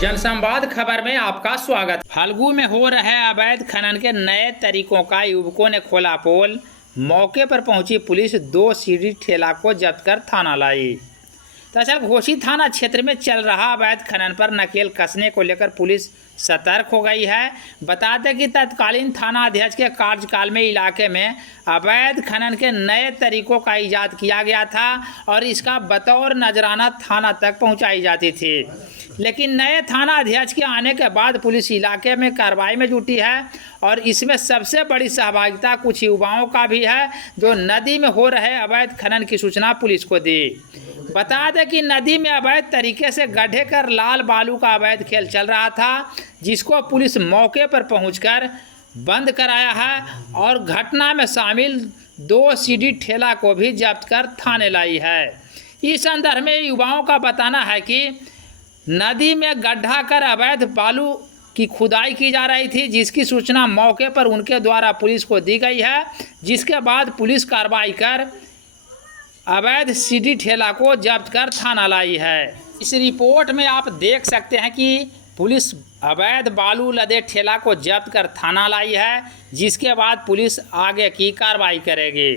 जनसंवाद खबर में आपका स्वागत। फाल्गु में हो रहे अवैध खनन के नए तरीकों का युवकों ने खोला पोल। मौके पर पहुंची पुलिस 2 सीढ़ी ठेला को जब्त कर थाना लाई। दरअसल घोसी थाना क्षेत्र में चल रहा अवैध खनन पर नकेल कसने को लेकर पुलिस सतर्क हो गई है। बता दें कि तत्कालीन थाना अध्यक्ष के कार्यकाल में इलाके में अवैध खनन के नए तरीकों का इजाद किया गया था और इसका बतौर नजराना थाना तक पहुंचाई जाती थी। लेकिन नए थाना अध्यक्ष के आने के बाद पुलिस इलाके में कार्रवाई में जुटी है और इसमें सबसे बड़ी सहभागिता कुछ युवाओं का भी है जो नदी में हो रहे अवैध खनन की सूचना पुलिस को दी। बता दें कि नदी में अवैध तरीके से गड्ढे कर लाल बालू का अवैध खेल चल रहा था, जिसको पुलिस मौके पर पहुंचकर बंद कराया है और घटना में शामिल 2 सीढ़ी ठेला को भी जब्त कर थाने लाई है। इस संदर्भ में युवाओं का बताना है कि नदी में गड्ढा कर अवैध बालू की खुदाई की जा रही थी, जिसकी सूचना मौके पर उनके द्वारा पुलिस को दी गई है, जिसके बाद पुलिस कार्रवाई कर अवैध सीढ़ी ठेला को जब्त कर थाना लाई है। इस रिपोर्ट में आप देख सकते हैं कि पुलिस अवैध बालू लदे ठेला को जब्त कर थाना लाई है, जिसके बाद पुलिस आगे की कार्रवाई करेगी।